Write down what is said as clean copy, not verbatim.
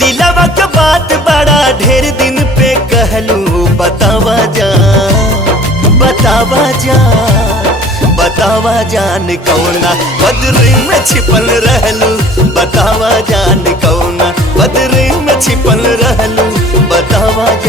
दिलवा के बात बड़ा ढेर दिन पे कहलू, बतावा जान, बतावा जान, बतावा जान कौना बदरी में छिपल रहलू, बतावा जान कौना बदरी में छिपल रहलू, बतावा जान।